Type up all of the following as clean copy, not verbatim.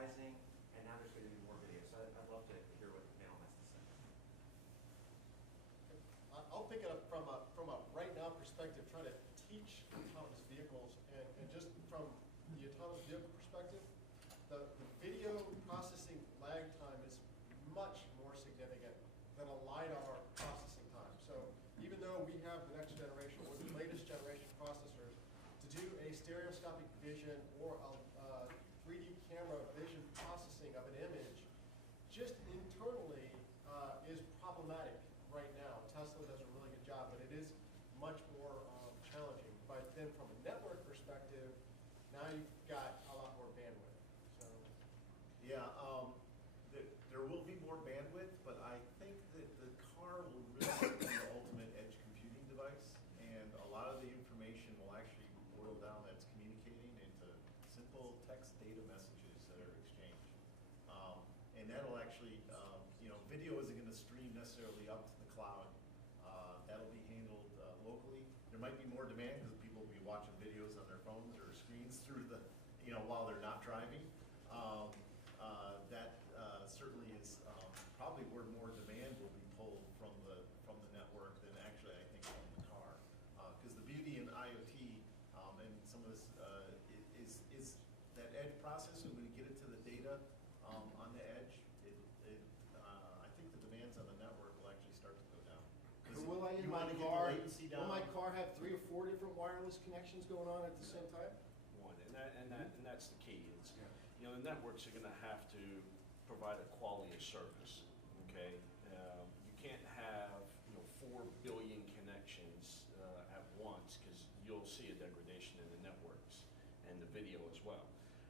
advertising, and now there's going to be more video. So I'd love to hear what Mal has to say. I'll pick it up from a right now perspective, trying to teach autonomous vehicles, and just from the autonomous vehicle perspective, the video processing lag time is much more significant than a LiDAR processing time. So even though we have the next generation or the latest generation processors to do a stereoscopic vision or a 3D camera vision processing of an image, just internally is problematic right now. Tesla does a really good job, but it is much more challenging. But then from a network perspective, now you've got a lot more bandwidth. So yeah, there will be more bandwidth, but I think that the car will really be the ultimate edge computing device, and a lot of the information will actually boil down that's communicating into simple text data messages that are exchanged. And that'll actually, video isn't going to stream necessarily up to the cloud. That'll be handled locally. There might be more demand because people will be watching videos on their phones or screens through the, while they're not driving. That certainly is probably where more demand will be pulled from the network than actually I think from the car. Because the beauty in IoT and some of this is that edge processing. When you get it to the data on the edge, I think the demands on the network will actually start to go down. Will I in You my want to get the car? latency down. Will my car have 3 or 4 different wireless connections going on at the same time? One, and that's the key. It's, the networks are going to have to provide a quality of service. Okay, you can't have 4 billion connections at once because you'll see a degradation in the networks and the video as well.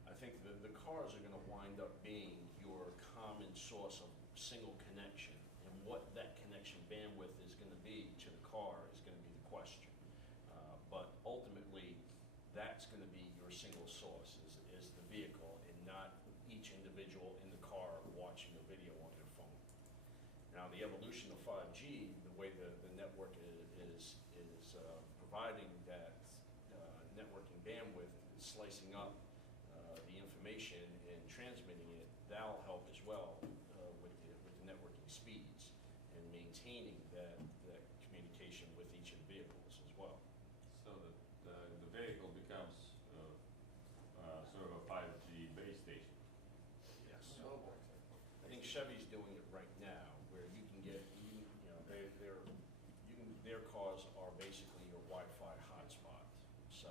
I think the cars are going to wind up being your common source of single connection, and what that connection bandwidth is going to be to the car is going to be the question. But ultimately, that's going to be your single source is the vehicle, and not each individual in the car watching the video on their phone. Now, the evolution of 5G, the way the network is providing that networking bandwidth, and slicing up the information and transmitting it, that'll help as well with the networking speeds and maintaining that communication with each of the vehicles as well. So the vehicle becomes sort of a 5G base station. Yes. I think Chevy's doing it right now, where you can get, their cars are basically your Wi-Fi hotspot. So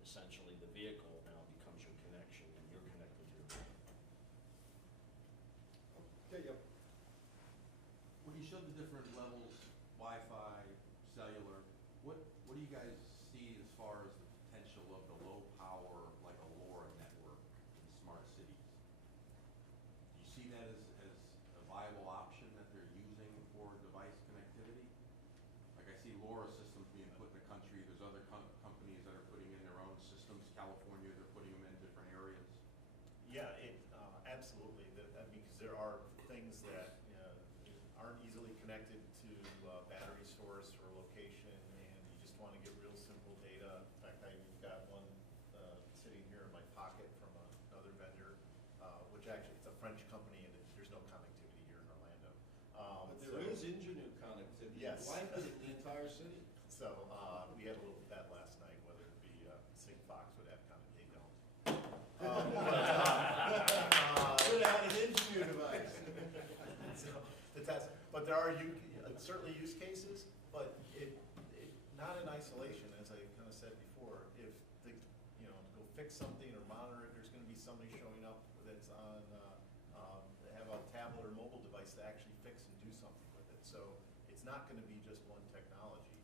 essentially, the vehicle now becomes your connection, and you're connected to your vehicle. Okay, yep. When you showed the different levels, Wi-Fi, cellular, what do you guys see as far as the potential of the low power, like a LoRa network in smart cities? Do you see that as a viable option that they're using for device connectivity? Like I see LoRa systems being put in the country. There's other companies that are putting in their own systems. California, they're putting them in different areas. Yeah, absolutely. Because there are things that aren't easily connected to battery source or location, and you just want to get real simple data. In fact, I've got one sitting here in my pocket from another vendor, which actually it's a French company, and there's no connectivity here in Orlando. But there is Ingenue connectivity. Yes. Blanketed the entire city. So we had a little bet last night whether it be Sigfox would have connectivity. They don't. Should have had an Ingenue device. So, the test, but there are certainly use cases, but not in isolation, as I kind of said before. If to go fix something or monitor it, there's going to be somebody showing up that's on have a tablet or mobile device to actually fix and do something with it. So it's not going to be just one technology,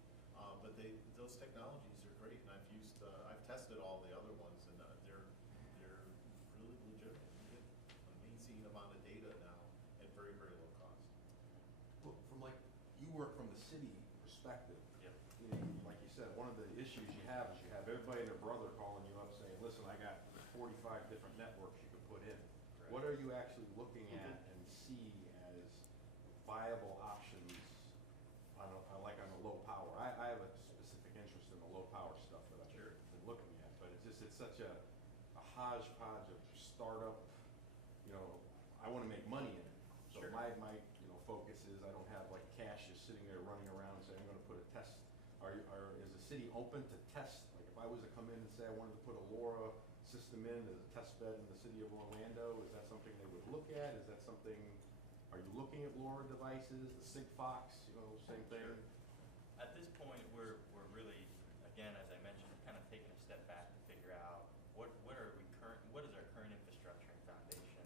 but those technologies are great, and I've tested all the other ones, and they're really legitimate. You get an amazing amount of data now at very, very low cost. Well, you work from the city perspective. Yep. Like you said, one of the issues you have is you have everybody and their brother calling you up saying, listen, I got 45 different networks you could put in. Right. What are you actually looking at and see as viable options on the low power? I have a specific interest in the low power stuff that I've been looking at, but it's such a hodgepodge of startup you know, I wanna make money in it. So Sure. my, focus is I don't have like cash just sitting there running around and saying, I'm gonna put a test. Is the city open to test? Like if I was to come in and say I wanted to put a LoRa system in as a test bed in the city of Orlando, is that something they would look at? Is that something, are you looking at LoRa devices, the Sigfox, same thing? Sure. At this point, we're really, again, as I mentioned, kind of taking a step back to figure out what is our current infrastructure and foundation,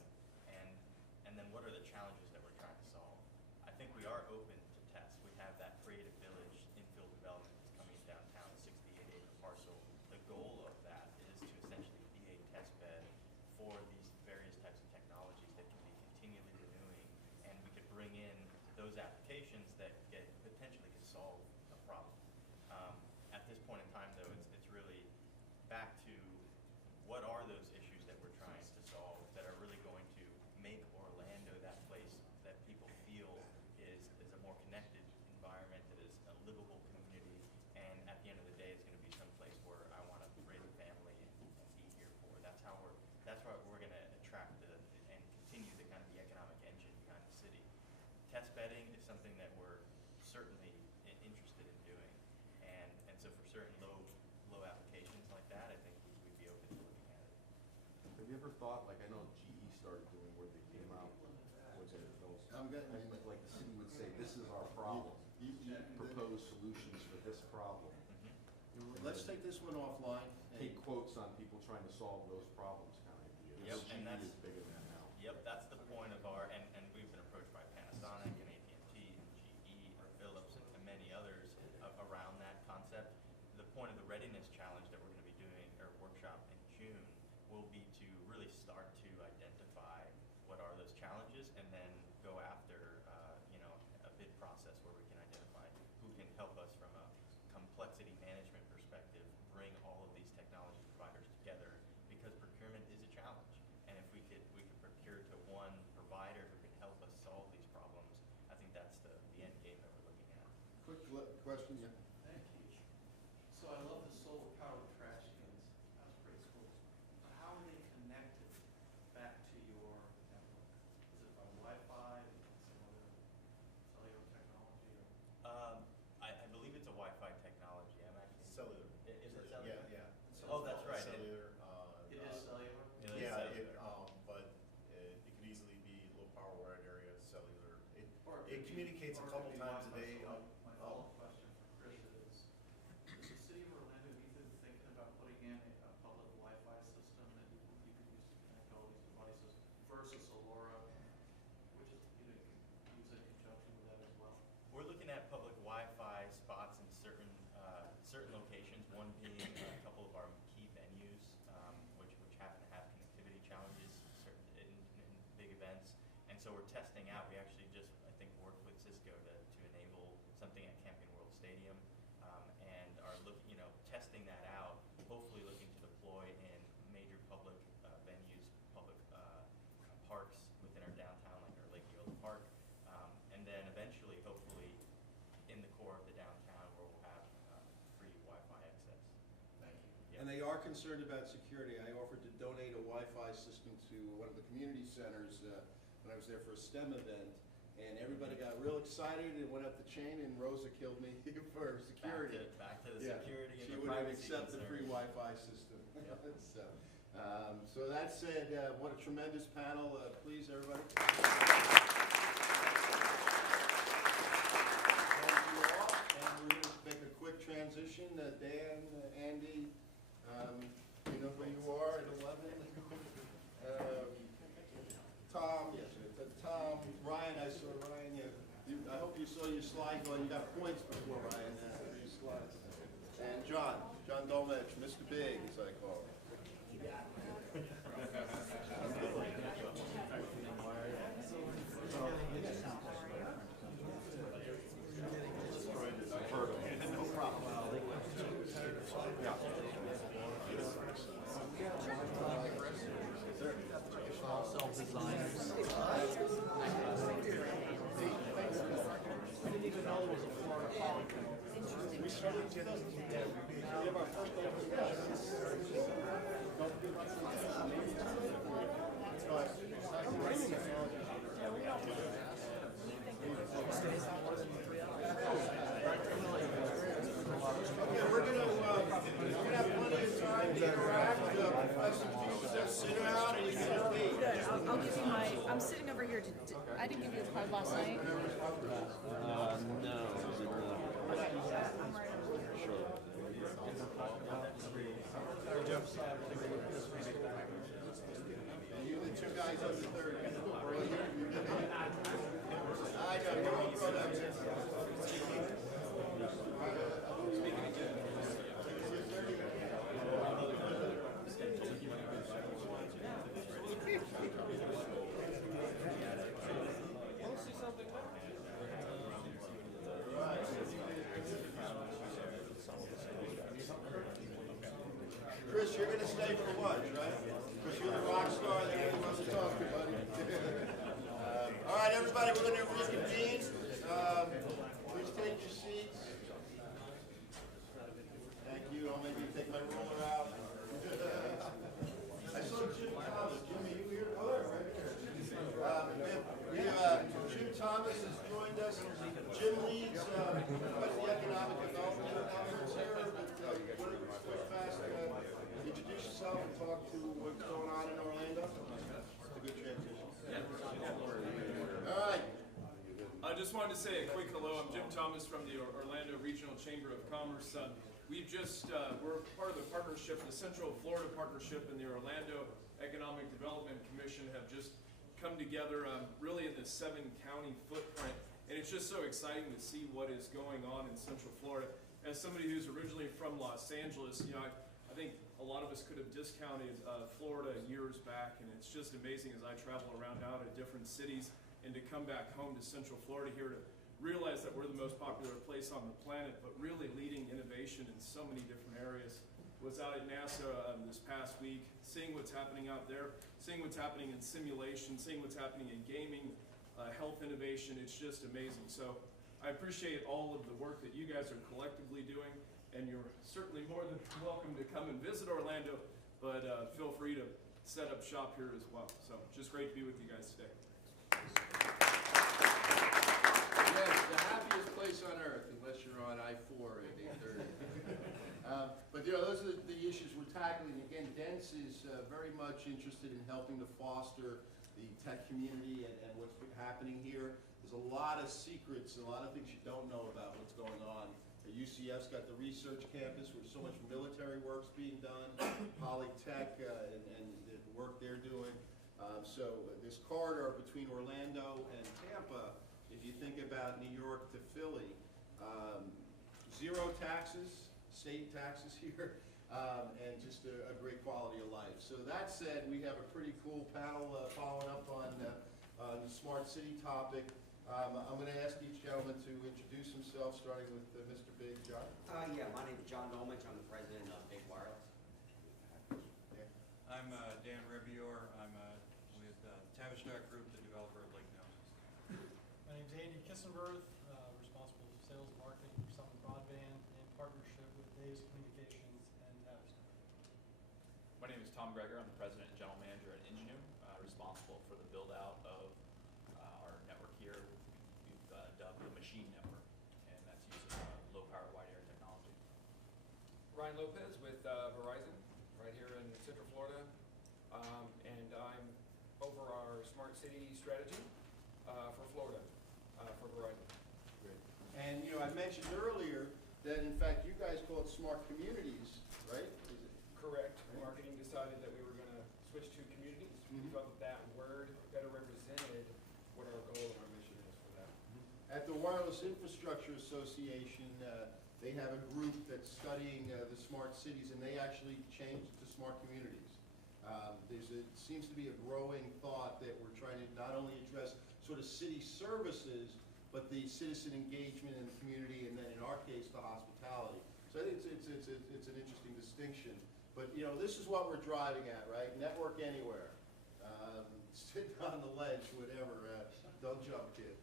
and then what are the challenges that we're trying to solve. I think we are open to tests. We have that creative village infill development that's coming downtown, a 68-acre parcel. The goal of that is to essentially be a test bed for these various types of technologies that can be continually renewing, and we could bring in those applications that potentially can solve a problem. At this point in time, though, it's really back to what are those issues that we're trying to solve that are really going to make Orlando that place that people feel is a more connected environment, that is a livable community, and at the end of the day, it's going to be some place where I want to raise a family and be here for. That's what we're going to attract and continue the kind of the economic engine behind the city. Test bedding is something that we're certainly interested in doing, and so for certain low applications like that, I think we'd be open to looking at it. Have you ever thought, like I know GE started doing where they came out with those, I'm getting- and like the city would say, this is our problem, propose solutions for this problem. Let's take this one offline. Take quotes on people trying to solve those problems kind of idea. Yep, GE and that's- is bigger than that now. Yep, that's the point of our, and we've been approached by Panasonic and AT&T and GE and Philips and many others around that concept. The point of the readiness challenge that we're going to be doing, or workshop in June, will be to really start to identify what are those challenges and then go after, a bid process where we can identify who can help us from a complexity management perspective, bring all of these technology providers together, because procurement is a challenge. And if we could procure to one provider who can help us solve these problems, I think that's the end game that we're looking at. Quick question, yeah. Thank you. So I love the solar powered trash cans. That's pretty cool. But how are they connected back to your network? Is it by Wi-Fi, some other cellular technology? I believe it's a Wi-Fi technology. I'm actually. Cellular. Is it cellular? Yeah. Oh, that's right. Cellular. It is cellular? It is Yeah, cellular. but it could easily be low power wide area cellular. Or It communicates a couple times a day. My follow-up question for Chris is, does the city of Orlando even thinking about putting in a public Wi-Fi system that you could use to connect all these devices versus a LoRa, which is, you could use in conjunction with that as well? We're looking at public Wi-Fi spots in certain locations, one being a couple of our key venues, which happen to have connectivity challenges in big events. And so we're testing out, we actually just, I think, worked with Cisco to enable something at Camping World Stadium, and are testing that out, hopefully looking to deploy in major public venues, public parks within our downtown, like our Lake Eola Park, and then eventually, hopefully, in the core of the downtown where we'll have free Wi-Fi access. Thank you. Yeah. And they are concerned about security. I offered to donate a Wi-Fi system to one of the community centers when I was there for a STEM event, and everybody got real excited and went up the chain, and Rosa killed me for security. Back to the Yeah. security and She the wouldn't privacy accept the free concerns. Wi-Fi system. So that said, what a tremendous panel. Please, everybody. Thank you all. And we're going to make a quick transition. Dan, Andy, you know who you are at 11. Tom, Ryan, I saw Ryan. I hope you saw your slide. Well, you got points before Ryan. For your slides. And John Dolmetsch, Mr. Big, as I call him. Don't I'll give you my, I'm sitting over here. I didn't give you a card last night. No, I'm right over here. sure. And you, the two guys on the third. I know, you're all grown up. Chris, you're gonna stay for lunch, right? Because you're the rock star that everyone wants to talk to, buddy. All right, everybody, we're gonna reconvene. Please take your seats. Thank you. I'll maybe take my ruler out. I saw Jim Thomas. Jim, are you here? Oh, right here. Jim Thomas has joined us. Jim leads the economic development efforts here. But quick, fast, introduce yourself and talk to what's going on in Orlando. It's a good transition. All right. I just wanted to say a quick hello. I'm Jim Thomas from the Orlando Regional Chamber of Commerce. We've just, we're part of the partnership, the Central Florida Partnership and the Orlando Economic Development Commission have just come together really in this 7-county footprint. And it's just so exciting to see what is going on in Central Florida. As somebody who's originally from Los Angeles, you know, I think a lot of us could have discounted Florida years back, and it's just amazing as I travel around now to different cities and to come back home to Central Florida here to realize that we're the most popular place on the planet, but really leading innovation in so many different areas. Was out at NASA this past week, seeing what's happening out there, seeing what's happening in simulation, seeing what's happening in gaming, health innovation. It's just amazing. So I appreciate all of the work that you guys are collectively doing, and you're certainly more than welcome to come and visit Orlando, but feel free to set up shop here as well. So just great to be with you guys today. Yes, the happiest place on earth, unless you're on I-4 at 8:30. But you know, those are the issues we're tackling. Again, Dents is very much interested in helping to foster the tech community and what's happening here. There's a lot of secrets, a lot of things you don't know about what's going on. UCF's got the research campus where so much military work's being done, Polytech and the work they're doing. So this corridor between Orlando and Tampa, if you think about New York to Philly, zero taxes, state taxes here, and just a great quality of life. So that said, we have a pretty cool panel following up on the smart city topic. I'm going to ask each gentleman to introduce himself, starting with Mr. Big, John. Yeah, my name is John Dolmich. I'm the president of Big Wireless. Yeah. I'm Dan Rebior. I'm with Tavistock Group, the developer of Lake Nelson. My name's Andy Kissenberth, responsible for sales and marketing for Summit Broadband in partnership with Dave's Communications and Tavistock. My name is Tom Greger. I'm the president and general manager at Ingenu, responsible for the build out of our network here. We've dubbed the machine network, and that's using low power wide area technology. Ryan Lopez with Verizon, right here in Central Florida, and I'm over our smart city strategy for Florida, for Verizon. Great. And you know, I mentioned earlier that in fact you guys call it smart communities, right? Is it? Correct. Marketing decided that we were going to switch to communities. We felt that word better represented what our goal and our mission is for that. At the Wireless Infrastructure Association, they have a group that's studying the smart cities, and they actually changed it to smart communities. It seems to be a growing thought that we're trying to not only address sort of city services, but the citizen engagement in the community, and then in our case, the hospitality. So I think it's an interesting distinction. But you know, this is what we're driving at, right? Network anywhere. Sit on the ledge, whatever. Don't jump, kid.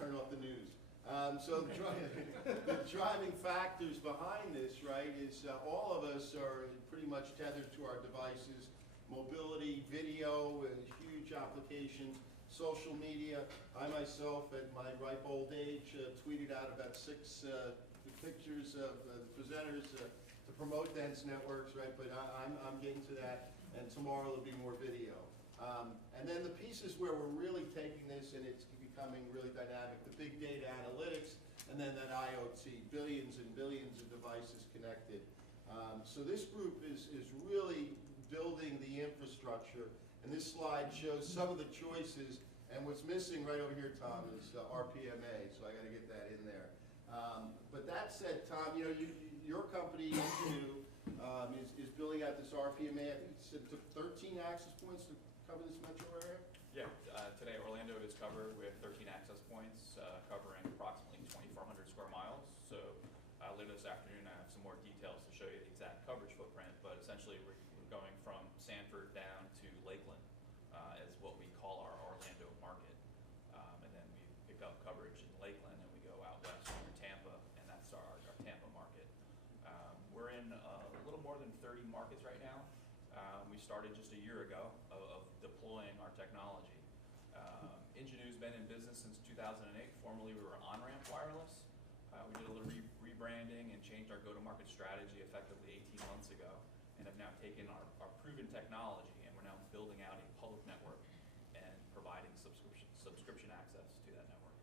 Turn off the news. So the driving factors behind this, right, is all of us are pretty much tethered to our devices. Mobility, video, huge applications, social media. I myself, at my ripe old age, tweeted out about 6 pictures of the presenters to promote dense networks, right, but I'm getting to that, and tomorrow there'll be more video. And then the pieces where we're really taking this and it's becoming really dynamic, the big data analytics, and then that IoT, billions and billions of devices connected. So this group is really building the infrastructure, and this slide shows some of the choices, and what's missing right over here, Tom, is RPMA, so I gotta get that in there. But that said, Tom, your company, Ingenu, is building out this RPMA. I think you said it took 13 access points to cover this metro area? Yeah, today Orlando is covered with 13 access points, covering approximately 2,400 square miles. So later this afternoon, I have some more details to show you the exact coverage footprint, but essentially we're going from Sanford down to Lakeland as what we call our Orlando market. And then we pick up coverage in Lakeland and we go out west to Tampa, and that's our Tampa market. We're in a little more than 30 markets right now. We started just a year ago of deploying our technology. Ingenu's been in business since 2008. Formerly, we were OnRamp Wireless. We did a little rebranding and changed our go-to-market strategy effectively 18 months ago, and have now taken our proven technology, and we're now building out a public network and providing subscription access to that network.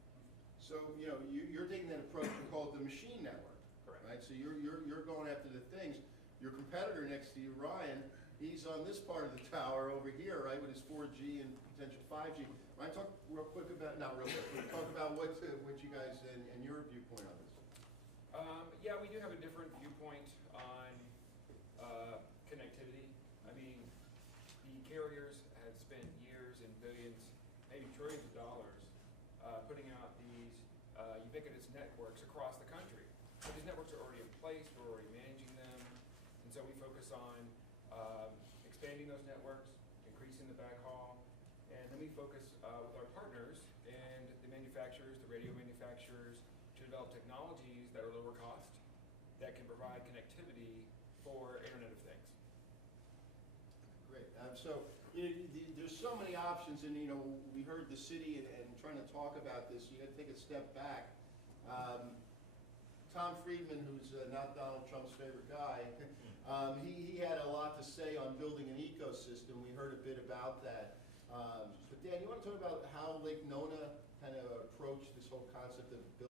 So, you're taking that approach, you call it the machine network. Correct. Right? So you're going after the things. Your competitor next to you, Ryan, he's on this part of the tower over here, right, with his 4G and potential 5G. Ryan, talk real quick about, not real quick, but talk about what you guys and your viewpoint on this. Yeah, we do have a different viewpoint on connectivity. I mean, the carriers have spent years and billions, maybe trillions of dollars, putting out these ubiquitous networks across the country. So these networks are already in place, we're already managing them, and so we focus on expanding those networks, increasing the backhaul, and then we focus with our partners and the manufacturers, the radio manufacturers, to develop technologies that are lower cost, that can provide connectivity for Internet of Things. Great. So there's so many options, and we heard the city and trying to talk about this. You got to take a step back. Tom Friedman, who's not Donald Trump's favorite guy, he had a lot to say on building an ecosystem. We heard a bit about that. But Dan, you want to talk about how Lake Nona kind of approached this whole concept of building